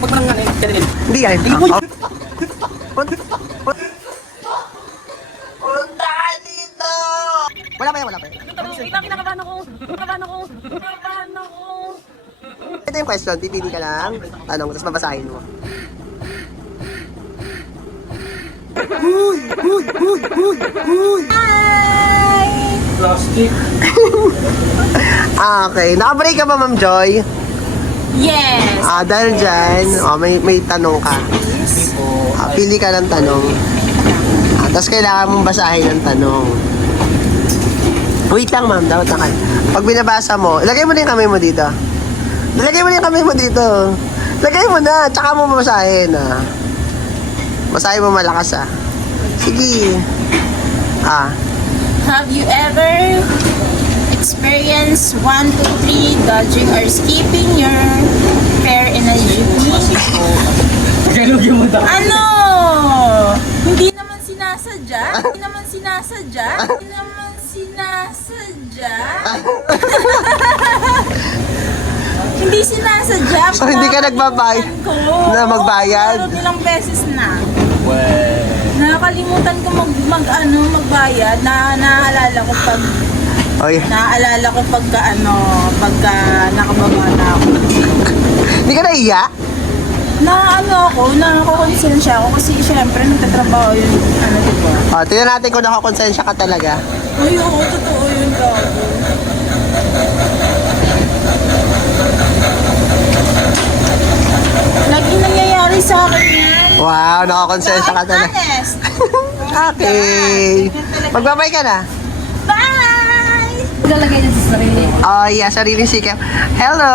Huwag mo nang ano, ganun. Hindi yan. Punta ka dito! Wala pa yan, wala pa yan. Wait lang, kinakabahan ako. Kinakabahan ako. Ito yung question, pipili ka lang, tanong, tapos babasahin mo. Huy! Huy! Huy! Huy! Huy! Plastic. Okay, nakabreak ka ba, Ma'am Joy? Yes! Dahil dyan, may tanong ka. Pili ka ng tanong. Tapos kailangan mong basahin ang tanong. Wait lang, ma'am. Dapat na kayo. Pag binabasa mo, ilagay mo na yung kamay mo dito. Ilagay mo na yung kamay mo dito. Ilagay mo na, tsaka mo basahin. Basahin mo malakas, Sige. Have you ever experienced 1, 2, 3 dodging or skipping your fare in a jeepney? Galugin mo daw. Ano? Hindi naman sinasadya? Hindi naman sinasadya? Hindi naman sinasadya? Hindi sinasadya. So, hindi ka nagbabayad? Na magbayad? Pero ilang beses na. Nakakalimutan ko magbayad. Naaalala ko pag pagka nakababa na ako. Hindi ka naiya? Nakakonsensya ako kasi syempre nagtatrabaho yun, diba? Tingnan natin kung nakakonsensya ka talaga. Ay, oo, totoo yun, gago. Laging nangyayari sa akin yan. Wow, nakakonsensya ka talaga. Honest. Okay. Magbabay ka na. Bye! Lalagay niya sa sarili. Yeah, sariling sikap. Hello!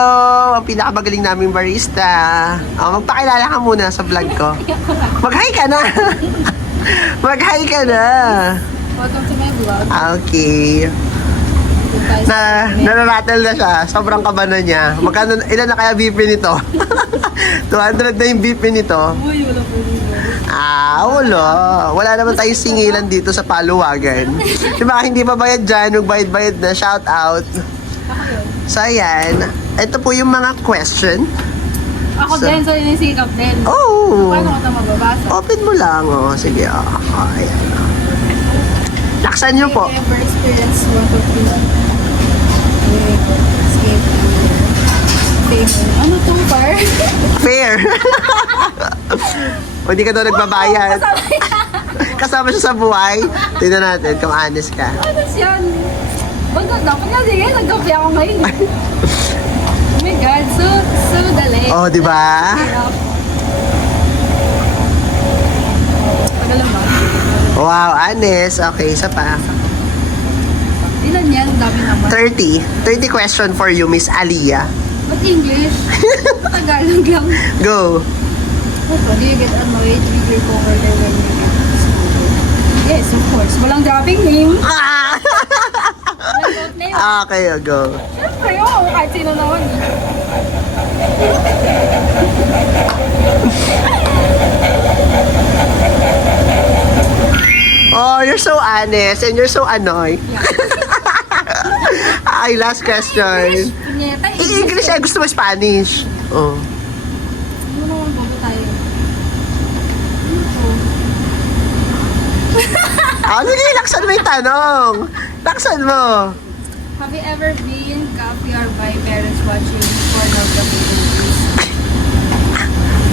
Ang pinakamagaling naming barista. Magpakilala ka muna sa vlog ko. Mag-hi ka na! Mag-hi ka na! Welcome to my vlog. Okay. Nararattle na siya. Sobrang kaba na niya. Ilan na kaya BP nito? 200 na yung BP nito. Uy, wala po dito. Wala. Wala naman tayong singilan dito sa Paluwagan. Diba, hindi pa bayad dyan, bayad na, shout out. So, ayan. Ito po yung mga question. Ako din, so yun yung sikap din. Oh! Paano ko ito mababasa? Open mo lang, Sige, ayan. Laksan nyo po. Ever experience 1, 2, 3 escape. Ano tong bar? Fair. O di ka daw nagbabayad. Kasama siya sa buhay. Tingnan natin kung honest ka. Ano yan? Ba't dapat nga, sige, nagkapi ako ngayon. Oh my God, so dali. Oh, di ba? Hirap. Pagalan ba? Wow, honest. Okay, isa pa. Ilan yan? Dami naman. 30 question for you, Miss Aliyah. Ba't English? Tagalog lang. Go. Do you get annoyed with your coworker when you get to school? Yes, of course. Walang dropping name. Walang quote name. Okay, go. Siyempre, oo. Kahit sino naman. Oh, you're so honest and you're so annoyed. Ay, last question. Punyeta, English, gusto mo Spanish. Oh. Ano naman bago tayo? Ano to? Sige, laksan mo yung tanong. Laksan mo. Have you ever been coffee or by parents watching pornography movies?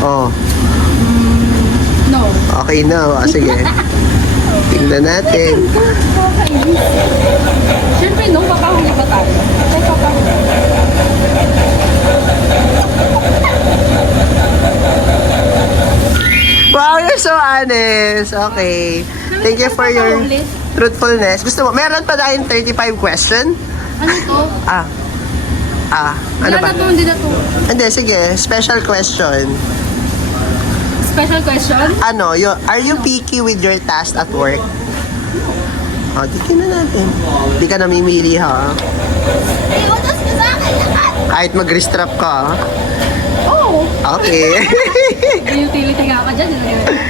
Oh, No. okay na. Sige. Tingnan natin. Siyempre, no. Papahuli ba tayo? Ay, papahuli. Wow, you're so honest. Okay. Thank you for your truthfulness. Gusto mo, meron pa tayong 35 question? Ano to? Ano ba? Hindi na to. Hindi, sige. Special question. Special question? Are you picky with your task at work? Titignan natin. Di ka namimili, ha? Ay, utos ko sa akin lahat. Kahit mag-restrap ka, ha? Oo. Okay. May utility nga ka dyan.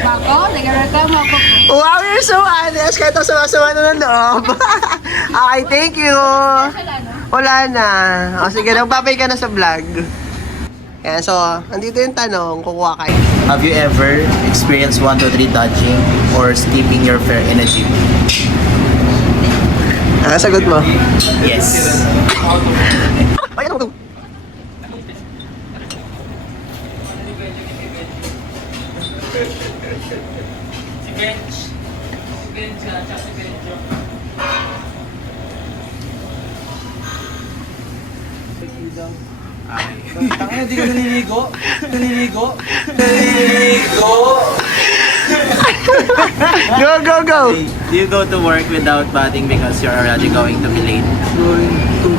Ako, nag-reklamo ako. Wow, you're so honest. Kahit ang sama-sama na ng loob. Okay, thank you. Special ano? Wala na. Sige, nagbabay ka na sa vlog. Ayan, so, andito yung tanong, kukuha kayo. Have you ever experienced 1, 2, 3 dodging or skipping your fare in a jeep? Ano sagot mo? Yes. Ay, ano to? Tangina, di ka naliligo. Naliligo. Naliligo. Go, go, go! Do you go to work without bathing because you're already going to be late?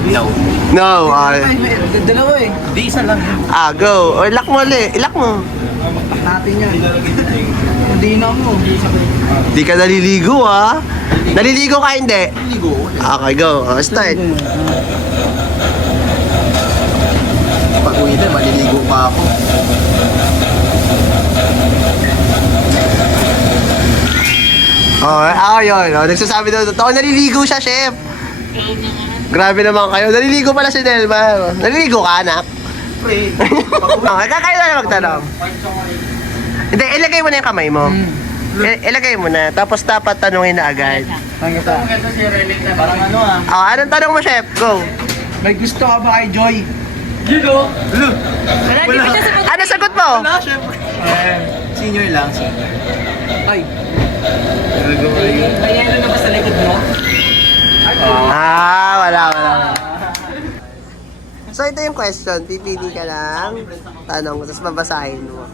No. No, Dalawa eh. Di isa lang yun. go. O, ilak mo ulit. Ilak mo. Natin yan. Hindi na mo. Di ka naliligo, ha? Naliligo ka, hindi? Naliligo. Okay, go. Start. Pag uwi din, maliligo pa ako. Yun. Nagsasabi daw, totoo, naliligo siya, chef. Grabe naman kayo. Naliligo pala si Delma. Naliligo ka, anak? Pre, Okay, kakayo na magtanong. Hindi, ilagay mo na yung kamay mo. Ilagay mo na. Tapos dapat tanungin na agad. Hanggang pa. parang ano ah. Anong tanong mo, chef? Go. May gusto ka ba kay Joy? Wala, di ba siya sagot? Ano sagot mo? Wala, syempre. Senior lang, senior. Ay. Wala. So, ito yung question. Pipili ka lang. Tanong mo, tapos babasahin mo.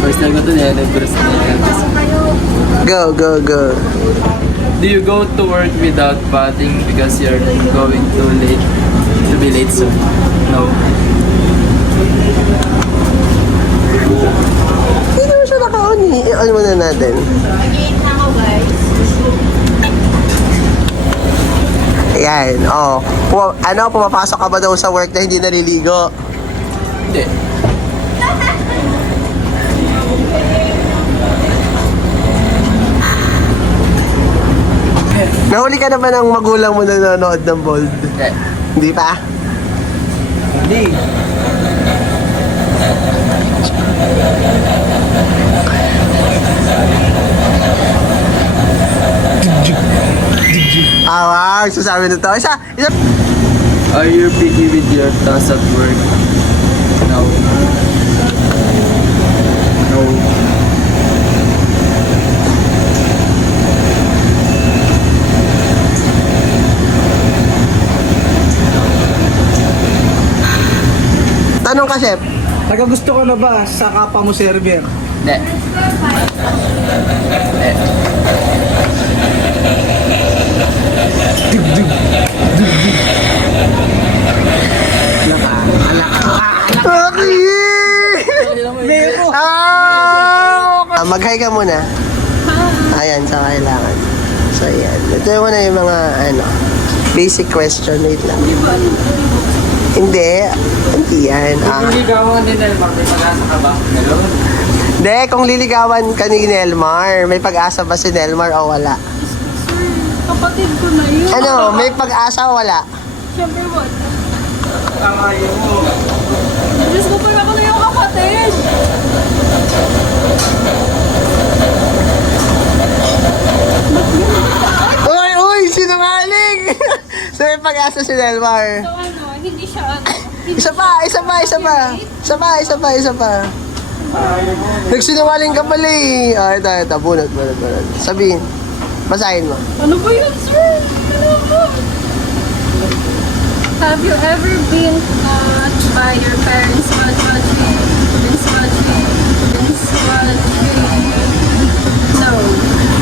First time ko to niya, first Go, go, go. Do you go to work without bathing because you're going too late to be late soon? No. Hindi naman siya naka-on eh. I-on muna natin. Game na ako, guys. Ayan, pumapasok ka ba daw sa work na hindi naliligo? Hindi. Nahuli ka na ba ng magulang mo na nanonood ng Bold? Hindi. Hindi pa? Hindi. Wow, sasabi na to. Isa. Are you picky with your tasks at work? No. No. Tanong ka, chef. Nagagusto ka na ba sa kapwa mo server? Hindi. Mag-hi ka muna. Ayan, sa kailangan. So, ayan. Ito yung muna yung mga, basic question. Wait lang. Hindi. Hindi yan. Niligawan din dahil may pag-asa ka ba? Hello? Hindi, kung liligawan ka ni Nelmar, may pag-asa ba si Nelmar o wala? Kapatid ko na yun. Ano, may pag-asa o wala? Siyempre, wala. Diyos ko, pala ko na yung kapatid. Uy, sinungaling! So, may pag-asa si Nelmar. So ano, hindi siya Isa pa. Nagsinungaling ka pala eh. Ito. Bunot. Sabihin. Basahin mo. Ano ba yun, sir? Ano ba? Have you ever been touched by your parents watching? No.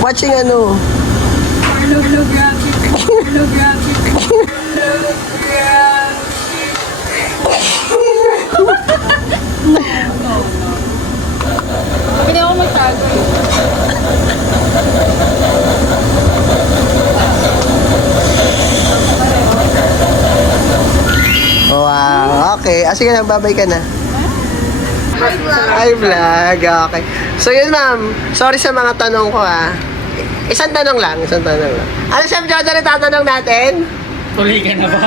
Watching ano? Pornographic. No. Pwede ako magtago eh. Wow, okay. Sige na, babay ka na. Hi, vlog. Okay. So yun, ma'am. Sorry sa mga tanong ko, ha. Isang tanong lang. Ano, Chef Jordan, tatanong natin? Tuloy ka na ba?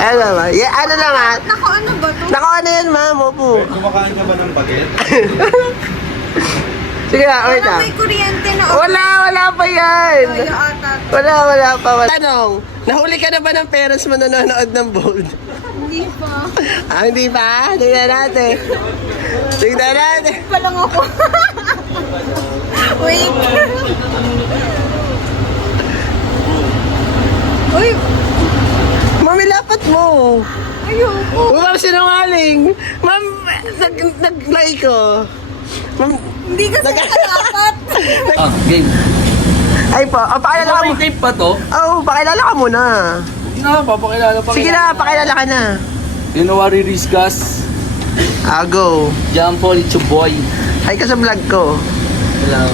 Ano naman? Yeah, ano lang ha? Nako, ano ba to? Nako, ano yan, ma'am? Opo. Kumakain ka ba ng baget? Sige na, wait Parang lang. may kuryente na. Wala pa yan. Tayo ata. Wala pa. Tanong, nahuli ka na ba ng parents mo nanonood ng bold? Hindi pa. Hindi pa? Tingnan natin. Pa lang ako. Wait. Uy, Mami, lapat mo. ayoko. Ma'am, sinungaling. Ma'am, nag-like ko. Ma'am, Hindi kasi dapat. Ah, game. ay po, pakilala ka mo. May tape pa to? Pakilala ka muna. Hindi na, papakilala pa. Sige na, pakilala ka na. January Rizgas, Go. John Paul, it's your boy. Hi ka sa vlog ko. Hello.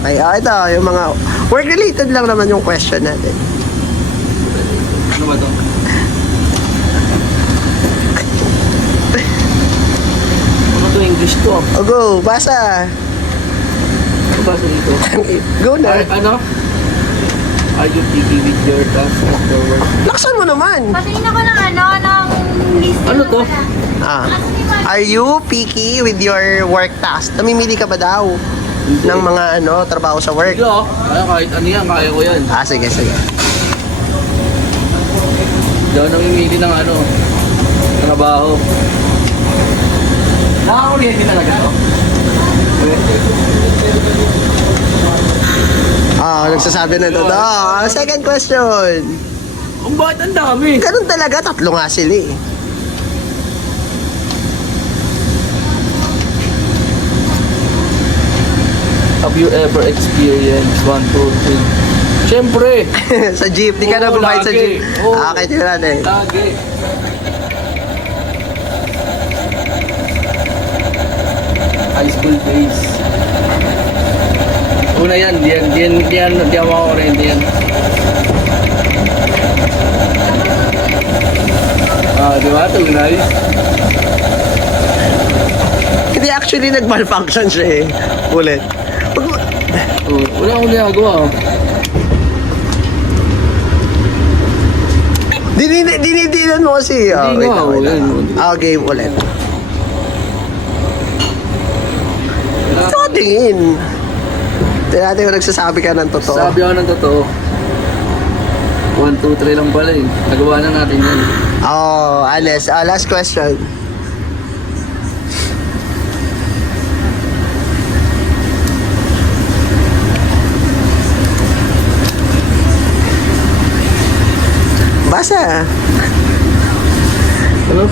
Okay, ito, yung mga work-related lang naman yung question natin. Ano ba to? Ano to English to? Go, basa. Ano ba sa dito? Go na. Ano? Are you picky with your task after work? Laksan mo naman. Patingin ako ng ng list. Ano to? Are you picky with your work task? Namimili ka ba daw ng mga trabaho sa work? Hindi ah. Kaya kahit ano yan, kaya ko yan. Sige. Hindi ako namimili ng trabaho. Nakakakuryente talaga to? Nagsasabi na totoo. Second question. Ang bakit ang dami? Ganun talaga, 3 nga sila eh. Have you ever experienced 1, 2, 3? Siyempre! Sa jeep, di ka na Oo, bumayad sa lagi. jeep. Oo. Okay, tingnan natin. Lagi. High school days. Una yan, di ako makurente yan. Di ba? Tunay. Hindi actually nag-malfunction siya eh. Ulit. Wala akong ginagawa. Dinidinan mo kasi. Hindi nga, wait lang. yan. Game ulit. Ito ka tingin. Tingnan natin kung nagsasabi ka ng totoo. Sabi ako ng totoo. 1, 2, 3 lang pala eh. Nagawa na natin yan. Honest. Last question. Basa. Ano?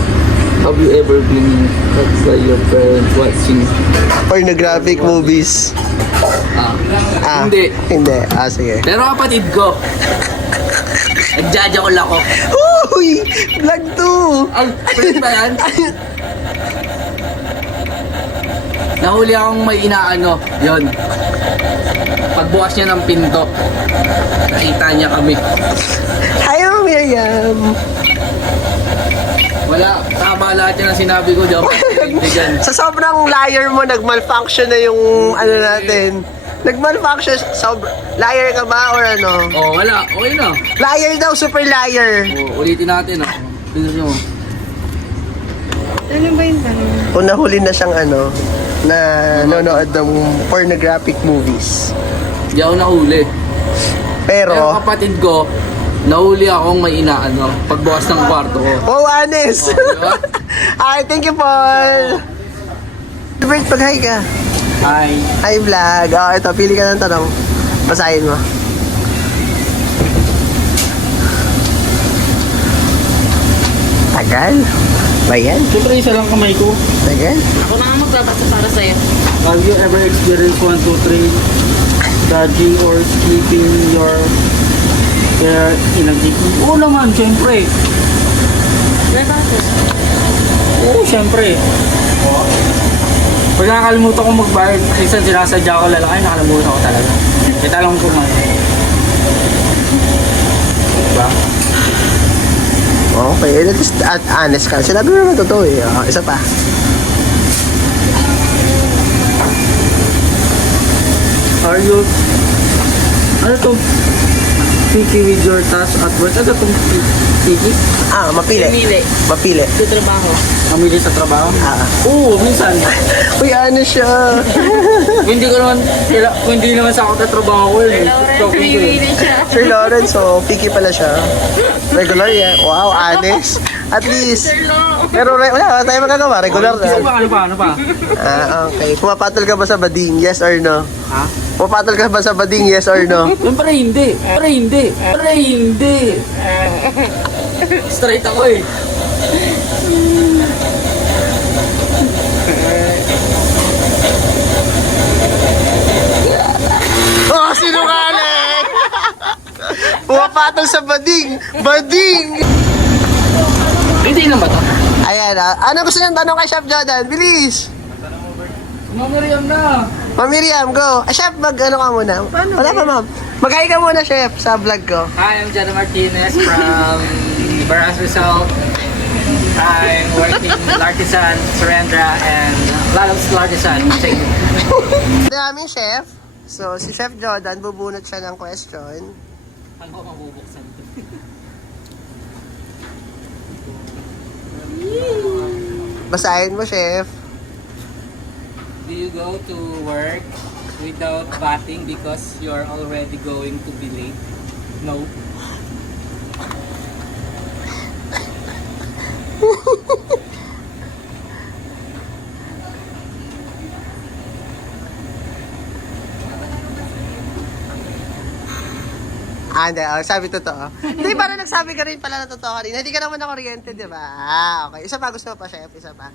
Have you ever been caught by your parents watching? Pornographic movies. Hindi. Hindi. Sige. Pero kapatid ko. Nagjajakol ako. Uy! Vlog 2! Ang friend ba yan? Nahuli akong may inaano. Yon. Pagbukas niya ng pinto, nakita niya kami. Hi, Miriam! Wala, tama lahat yan ang sinabi ko. Diyan, dyan. Sa sobrang liar mo, nag-malfunction na yung natin. Nag-malfunction. Liar ka ba or ano? Oh, wala. Okay na. Liar daw, super liar. Oh, ulitin natin. Tingnan nyo. Ano ba yung tanong? Kung nahuli na siyang na nanonood ng pornographic movies. Di ako nahuli. Pero Pero, kapatid ko, nahuli akong may inaano. Pagbukas ng kwarto ko. wow, honest! Oh, diba? Ay, thank you, Paul! Bert, pag-hi ka. Hi. Hi, vlog. Ito, pili ka ng tanong. Basahin mo. Tagal? Ba yan? Siyempre, isa lang kamay ko. Tagal? Ako na nga magbabasa para sa'yo. Have you ever experienced 1, 2, 3 dodging or skipping your care in a jeep? Oo naman, siyempre. Oo, siyempre. Pag nakakalimutan ko magbayad, minsan sinasadya ko lalaki, nakalimutan ko talaga. Kita lang ko man. Diba? Okay, at least at honest ka. Sinabi mo naman totoo eh. Isa pa. Are you... Ano to? picky with your task at work. Ano itong picky? Mapili. Mapili. Sa trabaho. Mamili sa trabaho? Oo, minsan. Uy, ano siya? Hindi ko naman, kung hindi naman sa ako tatrabaho ko yun. Sir Lawrence, so picky pala siya. Regular yan. Wow, honest. At least. Pero wala tayo magagawa. Regular na. Ano pa? Okay. Pumapatol ka ba sa bading? Yes or no? Ha? Pumapatol ka ba sa bading? Yes or no? Siyempre hindi. Straight ako eh. Oh, sinungaling! Pumapatol sa bading! Bading! Hindi na ba ito? Ayan, ano gusto niyong tanong kay Chef Jordan? Bilis! Mamariam na. Ma'am Miriam, go! Chef, ano ka muna? Wala pa, ma'am. Mag-hi ka muna, Chef, sa vlog ko. Hi, I'm Jado Martinez from Baras Rizal. I'm working Lartisan, Surrendra, and a lot of Lartisan. Thank you. Ito namin, Chef. So, si Chef Jordan, bubunot siya ng question. Ano ko mabubuksan ito? Basahin mo, Chef. Do you go to work without bathing because you're already going to be late? No. Hindi. Sabi totoo. Hindi, parang nagsabi ka rin pala na totoo kanina. Hindi ka naman na kuryente, di ba? Okay. Isa pa, gusto mo pa, Chef? Isa pa.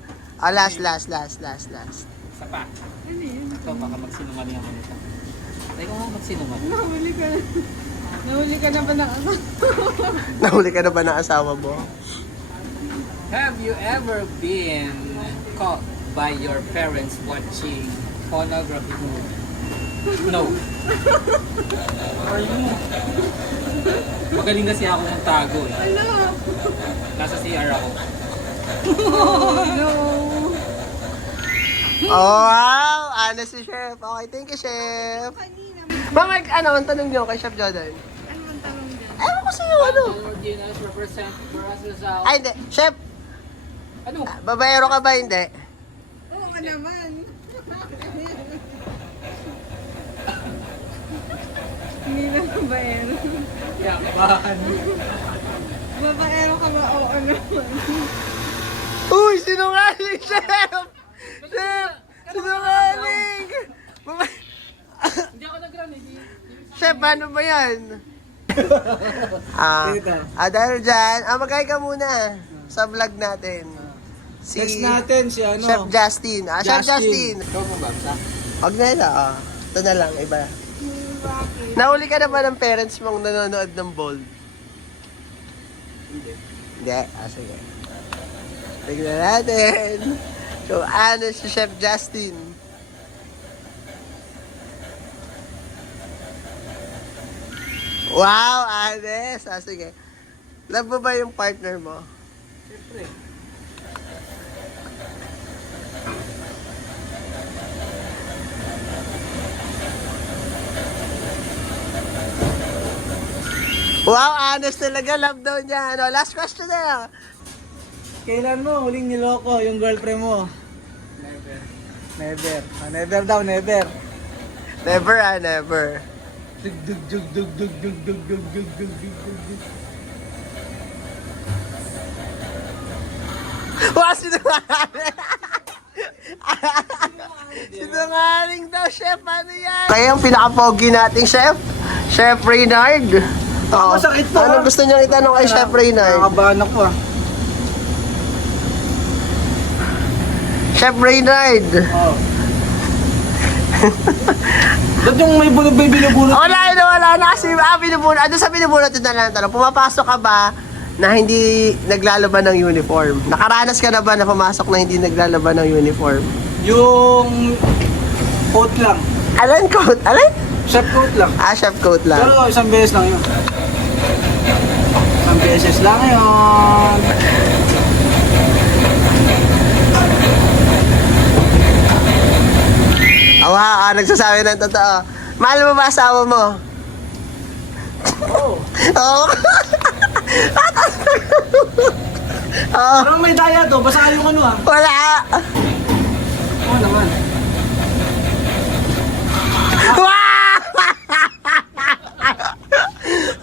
Last. Isa pa. Ito, baka magsinungaling ako nito. Teka nga, magsinungaling. Nahuli ka na ba ng Nahuli ka na ba ng asawa mo? Have you ever been caught by your parents watching pornography movie? No. Magaling kasi ako ng tago eh. Nasa CR ako. Oh, wow! Honest si Chef. Okay, thank you, Chef. Ma'am, ang tanong niyo kay Chef Jordan? Anong tanong niya? Ewan ko sa'yo, ano? Ordinals represent Baras Rizal. Ay, hindi. Chef, Ano? babayero ka ba, hindi? Oo ka naman. Hindi na babaero. Yakbahan. Babaero ka ba? Oo naman. Uy, sinungaling, Chef! Chef! Sinungaling! Hindi ako nag-run eh. Chef, paano ba yan? Dahil dyan, mag-hi ka muna sa vlog natin. Next natin si ano? Chef Justin. Chef Justin. Ikaw mo ba? Huwag na yun, ito na lang, iba. Nahuli ka na ba ng parents mong nanonood ng Bold? Hindi. Sige. Tignan natin. So, ano si Chef Justin? Wow, honest. Sige. Love mo ba yung partner mo? Siyempre. Wow, honest talaga. Love daw niya. Last question na. Kailan mo huling niloko yung girlfriend mo? Never. Never daw, never. Never, never. Dug. Wow, sinungaling! Sinungaling daw, Chef. Ano yan? Kaya yung pinaka-pogi nating Chef, Chef Reynard. Masakit to, Anong gusto niyang itanong kay Chef Reynard? Nakakabahan ako Chef Reynard. Ba't yung may binubunot? Wala na kasi binubunot. Ano sa binubunot yun na lang tanong? Pumapasok ka ba na hindi naglalaban ng uniform? Nakaranas ka na ba na pumasok na hindi naglalaban ng uniform? Yung coat lang. Alan coat? Alan? Chef coat lang. Chef coat lang. Pero isang beses lang yun. Isang beses lang yun. Nagsasabi ng totoo. Mahal mo ba asawa mo? Oo. Oo. Parang may daya to, basta yung ano ah. Wala. Oo naman. Wow!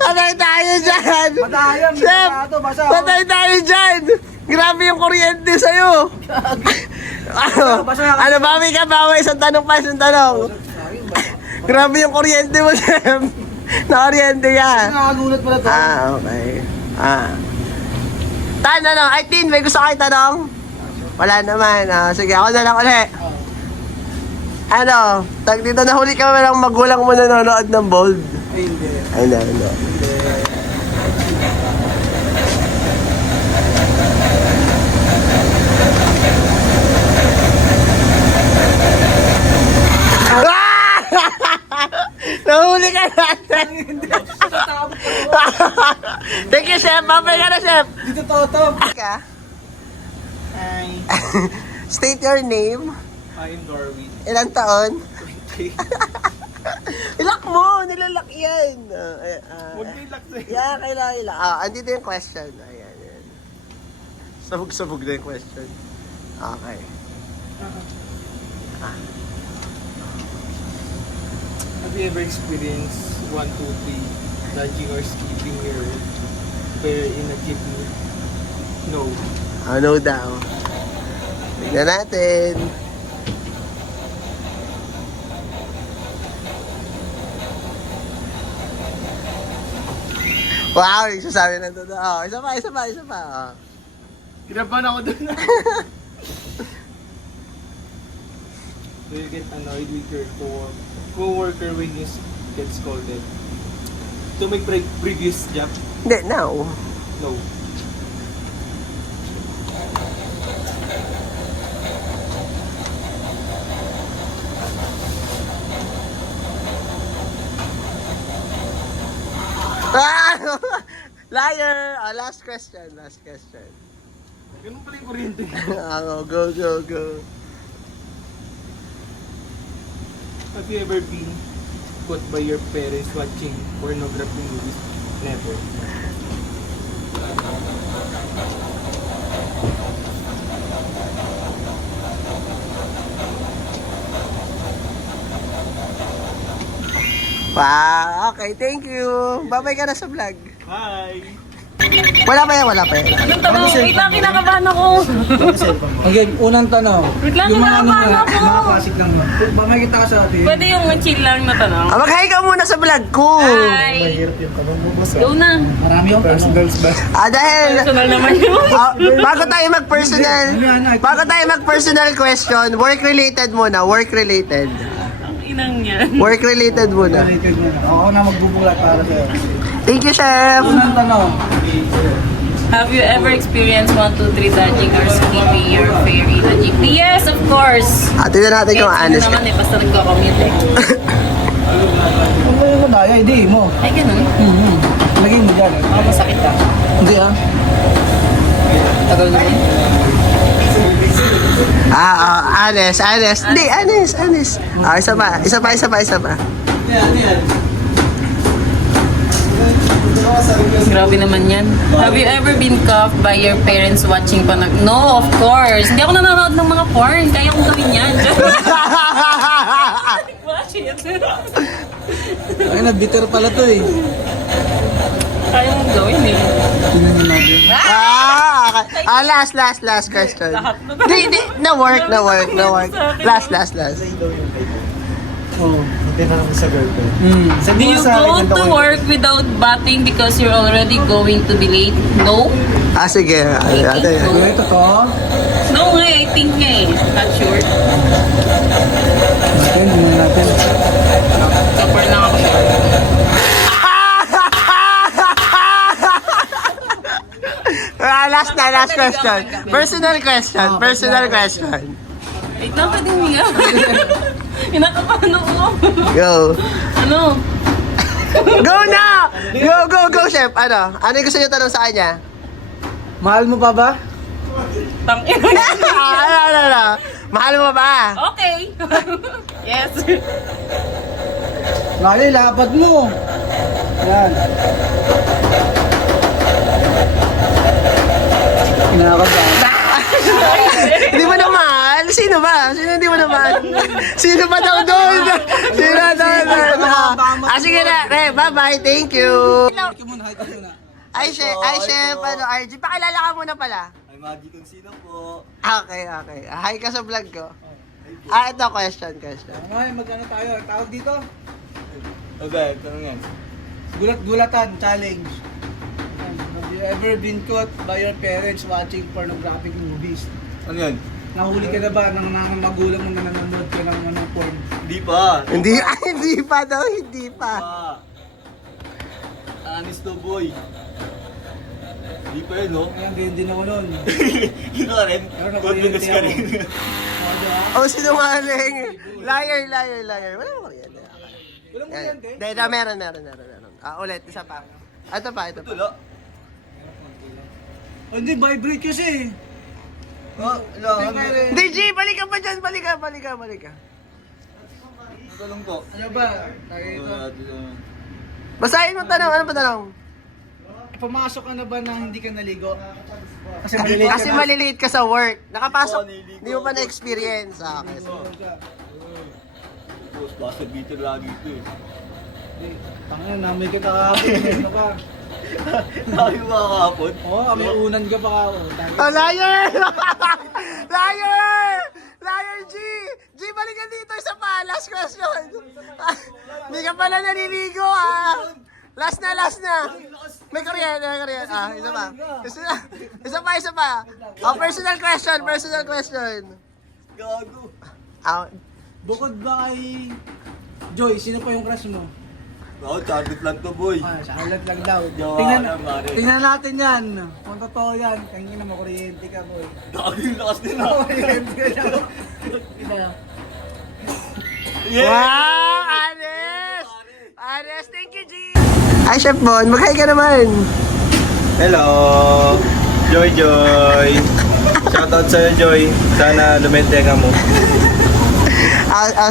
Patay tayo dyan! Madayan, may Chef! basa to, basa. Patay tayo dyan! Grabe yung kuryente sa'yo! ano, bawi ka, bawi. Isang tanong pa, isang tanong. Grabe yung kuryente mo, Chef. Na-kuryente ka. Nakakagulat pala to. Okay. Tan, ano? Ay, Tin, may gusto kayo tanong? Wala naman. Sige, ako na lang ulit. Ano? Dito nahuli ka ba ng magulang mo nanonood ng Bold? Ay, hindi. Ay, no. Nahuli ka natin. Thank you, Chef. Babay ka na, Chef. Dito to. Ka? Ay. State your name. I'm Darwin. Ilang taon? Ilak mo! Nilalak yan! Huwag niyo ilak sa'yo. Yeah, kailangan ilak. Andito yung question. Ayan. Sabog-sabog na yung question. Okay. Have you ever experienced 1, 2, 3 dodging or skipping your fare in a jeepney? No. No daw. Tignan natin. Wow, nagsasabi ng totoo. Isa pa. Kinabahan ako dun. Do you get annoyed with your co-worker when you get scolded? To make previous job? Hindi, no. No. Liar! Last question. Ganun pala yung kuryente. Go. Have you ever been caught by your parents watching pornography movies? Never. Wow, okay, thank you. Babay ka na sa vlog. Hi! Wala pa yan. Anong tanong? Wait lang, kinakabahan ako. Okay, unang tanong. Wait lang, Yung mga ano kinakabahan mo, ako. mga classic lang mo. Ba makikita ka sa atin? Pwede yung chill lang na tanong. Mag-hi ka muna sa vlog ko. Hi! Go na. Marami yung personals ba? Dahil Personal naman yun. bago tayo mag-personal question, work-related muna, work-related. Inang yan. Work-related muna. Related mo na. Ako na magbubulat para sa'yo. Thank you, Chef. Unang tanong. Have you ever experienced 1, 2, 3 dodging or skipping your fare in a jeepney? Yes, of course. Tingnan natin kung Kahit honest sino ka. naman basta nagko-commute eh. Kung ba yung madaya, hindi mo. Ay, ganun. Lagay mo dyan. Baka masakit ka. Hindi ah. Tagal naman. Honest. Hindi, honest. Isa pa. Grabe naman yan. Have you ever been cuffed by your parents watching No, of course. Hindi ako nanonood ng mga porn. Kaya kong gawin yan. Watch it. Ay, bitter pala to eh. Kaya mong gawin eh. Last question. Hindi, na work. Last. Oo. Do you go to work without bathing because you're already going to be late? No? Sige. Ito to. No nga, I think nga eh. Not sure. Natin. Kapar lang ako sure. Last question. Personal question. Wait lang, pwede nga. Inakapahan ako. Go. Ano? Go na! Go, Chef. Ano yung gusto niyo tanong sa kanya? Mahal mo pa ba? Tangin. Ano? Mahal mo ba? Okay. Yes. Lali, lapat mo. Yan. Kinakabahan. Hindi mo naman. Sino ba? Sino hindi mo naman? Sino pa daw doon? Sino daw doon? Sige na. Bye-bye. Thank you. Ay, chef. RG. Pakilala ka muna pala. Ay, Maggie kung sino po. Okay. Hi ka sa vlog ko. Ito, question. Ngayon, magkano tayo? Tawag dito? Okay, tanong yan. Gulat-gulatan challenge. Have you ever been caught by your parents watching pornographic movies? Ano yan? Nahuli ka na ba ng magulang mo na nanonood ka ng mga porn? Hindi pa. Hindi pa daw. Hindi pa. Honest to boy. Hindi pa yun, no? Kaya ganyan din ako nun. Yun ka rin. Pero Confidence ka rin. Oh, sinungaling. Liar. Wala mo kuryente. Walang mo yan, eh. Hindi, meron. Ulit, isa pa. Ito pa. Tulo. Hindi, vibrate kasi. Hindi, G, balik ka pa dyan. Balik ka. Tulong po. Ano ba? Nakikita. Basahin mo tanong. Ano pa tanong? Pumasok ka na ba na hindi ka naligo? Kasi maliliit ka Kasi na. maliliit ka sa work. Nakapasok, niligo hindi mo pa ako. na-experience. Okay. Boss, basta dito lagi ito eh. Tangina, namin ka kakapon. Ano ka? Lagi ba kahapon? Oo, kami unan ka pa ka. Oh, liar! Liar, G! G, balik ka dito. Isa pa. Last question. Hindi ka pala naliligo, ah. Last na. May kuryente. Isa pa. Oh, personal question. Gago. Bukod ba kay Joy, sino pa yung crush mo? Oo, charlotte lang to boy. Charlotte lang daw. Jowa pare. Tingnan natin yan. Kung totoo yan, kanya na makuryente ka, boy. Gago yung lakas din ah. Makuryente ka daw. Wow! Honest! Thank you, G! Ay, Chef Bon, mag-hi ka naman. Hello! Joy! Shoutout sa'yo, Joy. Sana lumente ka mo.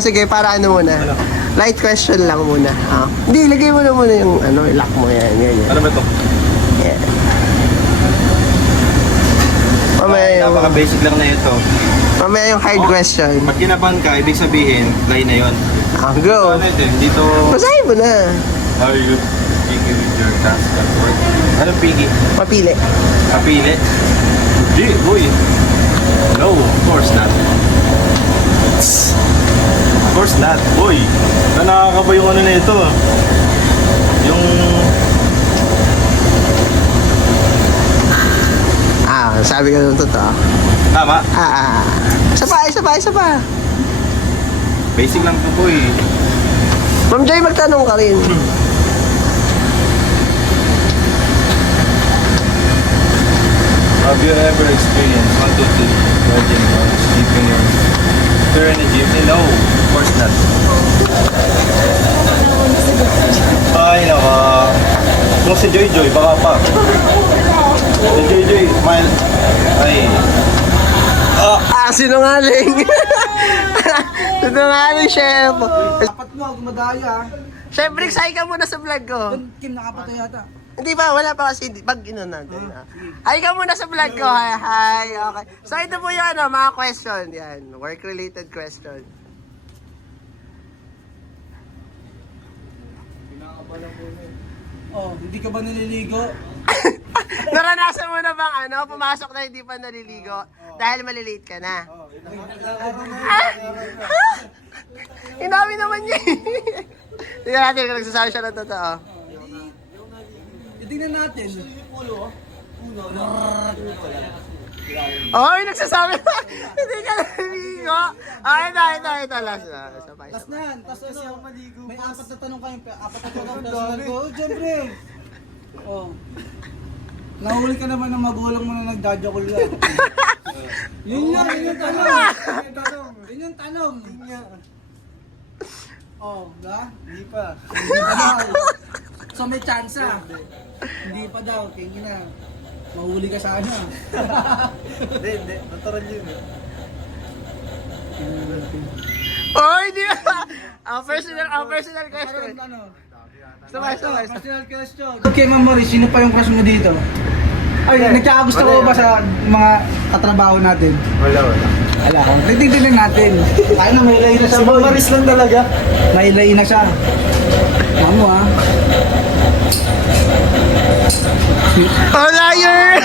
Sige, para ano muna. Light question lang muna. Hindi, lagay mo na muna yung lock mo yan. Ano ba ito? Yeah. Mamaya yung, Napaka-basic lang na ito. mamaya yung hard question. Pag kinabahan ka, ibig sabihin, lie na yun. Go. Ano ito? Dito, Basahin mo na. are you picky with your task at work? Ano picky? Mapili. Kapili? Di, boy. No, of course not. Of course not, boy. Nakakaba yung ano na ito. Yung... Sabi ka ng totoo. Tama. Isa pa. Basic lang ito, boy. Ma'am Joy, magtanong ka rin. Have you ever experienced 1, 2, 3 virgin or sleeping your pure energy? No, of course not. Ay, naka. Kung si Joy, baka pa. Si Joy, smile. Ay. Sinungaling. Sinungaling, Chef. Apat mo, gumadaya. Chef, Briggs, hi ka muna sa vlog ko. Kim, nakapatay yata. Hindi pa, wala pa kasi pag natin. Hi ka muna sa vlog ko. Hi. Okay. So ito po yung mga question. Yan, work-related question. Oh, hindi ka ba naliligo? Naranasan mo na bang pumasok na hindi pa naliligo dahil malilate ka na? Inamin naman niya. Tingnan natin kung nagsasabi siya ng totoo. Tingnan natin. Oh, nagsasabi na hindi ka naliligo. Ito. Last na. Isa pa. Tas na yan. Tas kasi ako maligo. May apat na tanong kayo. Apat na tanong personal ko. Oh, siyempre. Oh. Nahuli ka naman ng magulang mo na nagdajakol yan. Yun yung tanong. Yun yung tanong. Oh, da? Hindi pa. So may chance Hindi pa daw. Tingin na. Mahuli ka sana. Hindi. Natural yun eh. Oh, hindi. Personal question. Ano? Sabay. Personal question. Okay, Ma'am Marie, sino pa yung crush mo dito? Ay, nagkakagusto ko ba sa mga katrabaho natin? Wala. Wala ko. Titignan natin. Kaya na, may ilay na siya. Si Ma'am Maris lang talaga. May ilay na siya. Mamo ha. Oh, liar!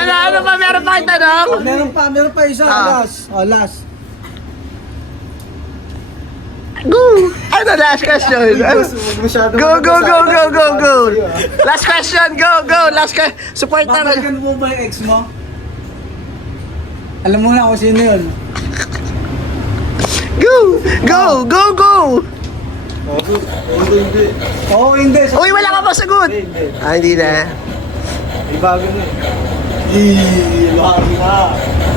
ano pa? Meron pa kayong tanong? Meron pa isa. Ah. Last. Go! Ano, last question? Go! Last question, go! Last question. Support naman. Babalikan mo ba yung ex mo? Alam mo na kung sino yun. Go! Oo, hindi. Uy, wala ka pa sagot! Ah, hindi na. Ibago na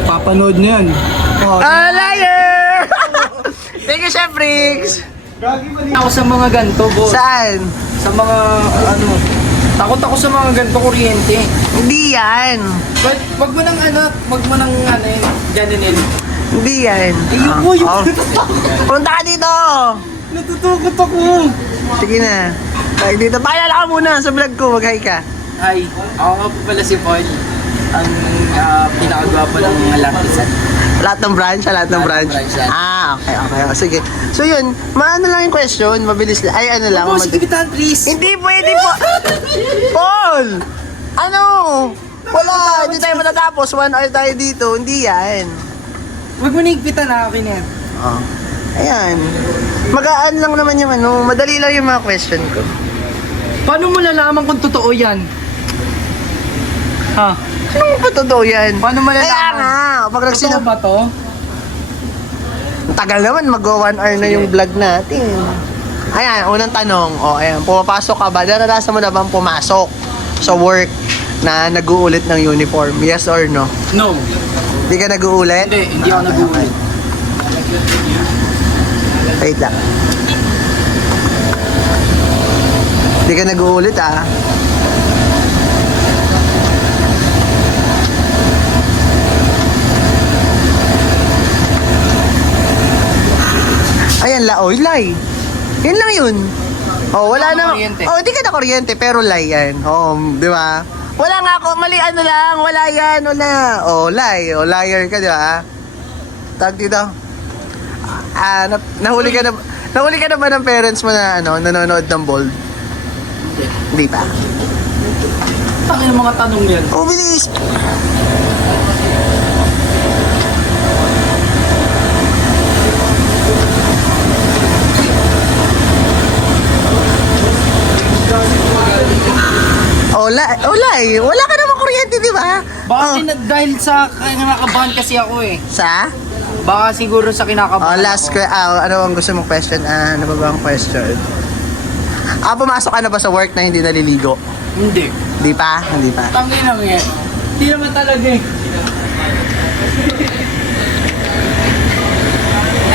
Papanood niya yan. Oh, Liar! Thank you, Chef Riggs! Ako sa mga ganto, boss. Saan? Sa mga, takot ako sa mga ganto kuryente. Hindi yan. Wag mo nang ganinin. Hindi yan. Ayoko yun. Punta ka dito! natutukot ako. Sige na. Tayo dito. Paalala ka muna sa vlog ko. Mag-hi ka. Hi, ako nga po pala si Paul. Ang pinakagwapo ng Lartisan. Lahat ng branch? branch. Ah, okay. Sige. So yun, maano lang yung question. Mabilis lang. Ay, ano lang. Boss, kibitan please. Hindi pwede po. Paul! Ano? Wala. Hindi tayo matatapos. 1 hour tayo dito. Hindi yan. Wag mo nigpitan na akin yan. Oh. Ayan. Magaan lang naman yung ano. Madali lang yung mga question ko. Paano mo lalaman kung totoo yan? Ha? Ano ba totoo yan? Paano malalaman? Kaya nga. Pag Totoo ba to? Ang tagal naman. Mag-1 hour na yung vlog natin. Ayan. Unang tanong. O, ayan. Pumapasok ka ba? Naranasan mo na bang pumasok sa work na nag-uulit ng uniform? Yes or no? No. Hindi ka nag-uulit? Hindi ako nag-uulit. Wait lang. Hindi ka nag-uulit ah. Ayan, oy, lay. Yan lang yun. Oh, wala Wala na. akong kuryente. Oh, hindi ka na kuryente, pero lay yan. Oh, di ba? Wala nga ako, mali ano lang, wala yan, wala. Oh, lay. Oh, liar ka, di ba? Tag dito. Nahuli ka na ba ng parents mo na nanonood ng Bold? Hindi pa. Tangin ang mga tanong yan. Oh, bilis! Olay! Wala ka namang kuryente, di ba? Baka Oh. dahil sa kinakabahan kasi ako eh. Sa? Baka siguro sa Oh, kinakabahan last ako. ano ang gusto mong question? Ano ba ang question? Pumasok ka na ba sa work na hindi naliligo? Hindi. Hindi pa? Hindi pa. Tangin lang yan. Hindi naman talaga eh.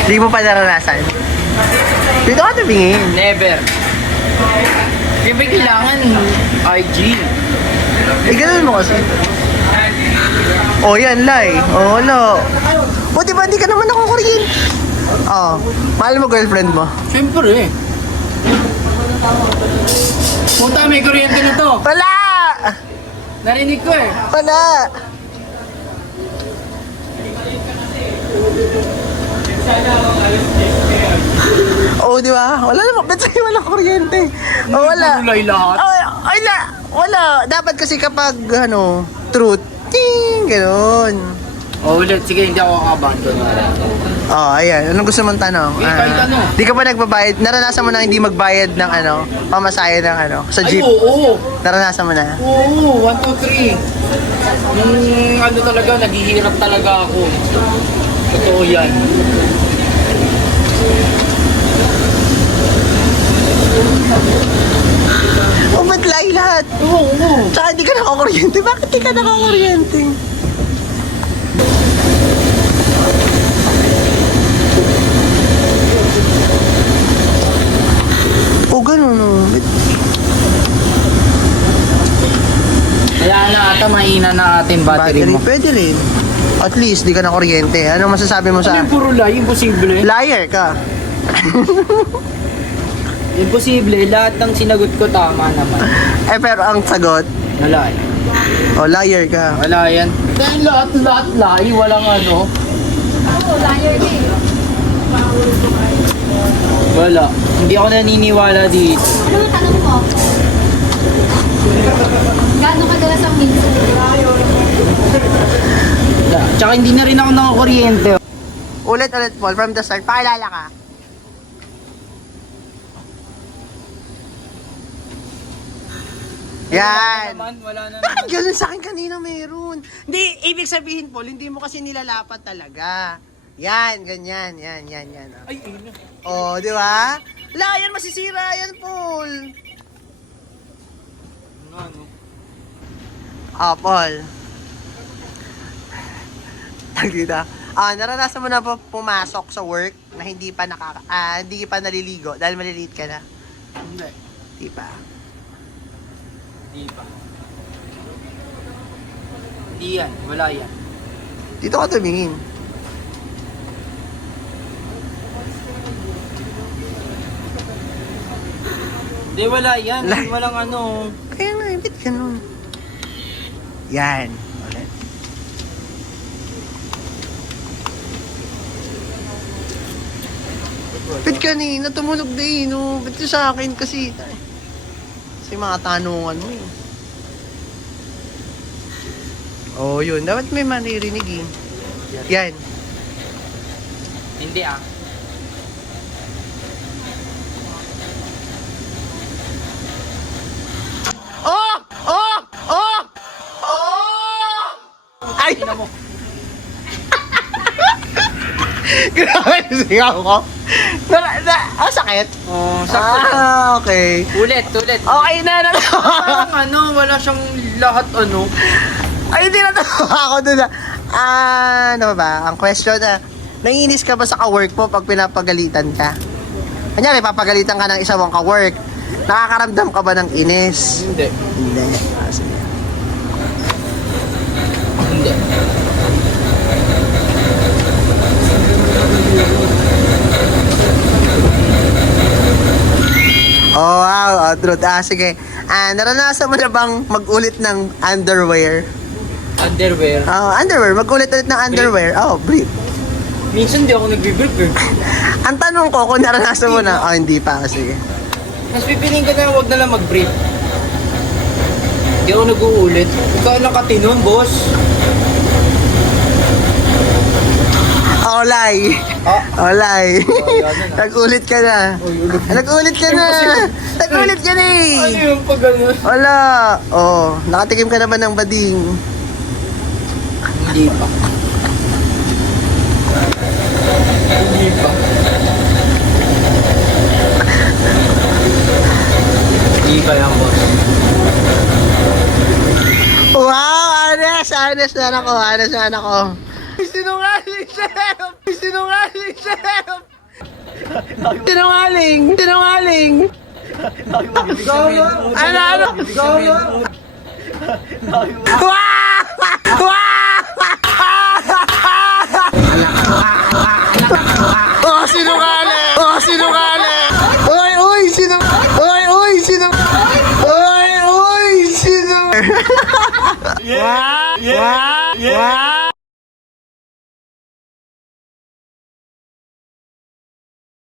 Hindi mo pa naranasan? Dito ka tumingin. Never. Siyempre kailangan IG. Ganun mo kasi. Oh, yan, Lai. Oh, wala. O, di ba, hindi ka naman nakukuryente? Oh, mahal mo girlfriend mo? Siyempre eh. Puta, may kuryente na to. Wala! Narinig ko eh. Wala! Oh, di ba? Wala naman. Ba't sa'yo walang kuryente? Oh, wala. Kulay lahat. Oh, wala. Dapat kasi kapag, truth, ting, gano'n. Ulit. Sige, hindi ako kakabahan doon. Oh, ayan. Anong gusto mong tanong? Kahit ano. Di ka pa nagbabayad? Naranasan mo na hindi magbayad ng pamasahe ng sa Ay, jeep? oo. Naranasan mo na? Oo, 1, 2, 3. Nung talaga, naghihirap talaga ako. Totoo yan. Oh, ba't lahi lahat? Oo. Tsaka di ka nakakuryente. Bakit di ka nakakuryente? Oh, ganun. Kaya na ata, mahina na ating battery mo. Pwede rin. At least, di ka na kuryente. Ano masasabi mo Ano sa... yung puro lie? Imposible. Liar ka. Imposible, lahat ng sinagot ko tama naman. Eh, pero ang sagot, Wala eh. oh, liar ka. Wala yan. Dahil lahat lie, walang ano. Oo, liar ka eh. Wala. Hindi ako naniniwala dito. Ano ang tanong mo? Gaano kadalas ang minsan? Wala. Tsaka hindi na rin ako nakakuryente. Ulit, Paul, from the start. Pakilala ka. Yan. Wala na Bakit ganun sa akin kanina meron? Hindi, ibig sabihin, Paul, hindi mo kasi nilalapat talaga. Yan, ganyan, yan. Oh. Ay, ayun na. Oh, di ba? Wala, yan, masisira yan, Paul. Ano? Ah, Paul. Tagita. Naranasan mo na ba pumasok sa work na hindi pa hindi pa naliligo dahil maliliit ka na? Hindi. Di pa. Hindi pa. Hindi yan. Wala yan. Dito ka tumingin. Hindi, wala yan. Walang ano. Kaya nga, bit ganun. Yan. Ulit. Bit kanina, tumunog na eh, no? Bit ka sa akin kasi. Kasi mga tanungan mo eh. Oh, yun. Dapat may maririnig eh. Yan. Hindi ah. Oh! Oh! Oh! Oh! Ay! Grabe, sigaw ko. Sakit? Oh, sakto. Okay. Ulit. Okay na. Parang ano, wala siyang lahat ano. Ay, hindi natuwa ako dun ano ba? Ang question nanginis ka ba sa ka-work mo pag pinapagalitan ka? Kanyari, papagalitan ka ng isa mong ka-work. Nakakaramdam ka ba ng inis? Hindi. Hindi. Sige. Hindi. Oh, wow. Truth. Sige. Naranasan mo na bang mag-ulit ng underwear? Underwear. Underwear. Mag-ulit-ulit ng underwear. Oh, brief. Minsan di ako nagbe-brief eh. Ang tanong ko kung naranasan mo na. Oh, hindi pa. Sige. Mas pipiliin ka na huwag na lang mag-brief. Hindi ako nag-uulit. Ikaw lang katinon, boss. Olay. Olay. yan na. Nag-ulit ka na. Nag-ulit ka na. Nag-ulit ka na eh. Ano yung pag gano'n? Wala. Oh, nakatikim ka na ba ng bading? Hindi pa. Hindi pa. Hindi pa yan, boss. Wow, honest na anak ko, honest na anak ko. Sinungaling, chef! Sinungaling, chef! Sinungaling! Ano? Wow! Wow! Oh, sinungaling! Oh, sinungaling! Oy! Wow!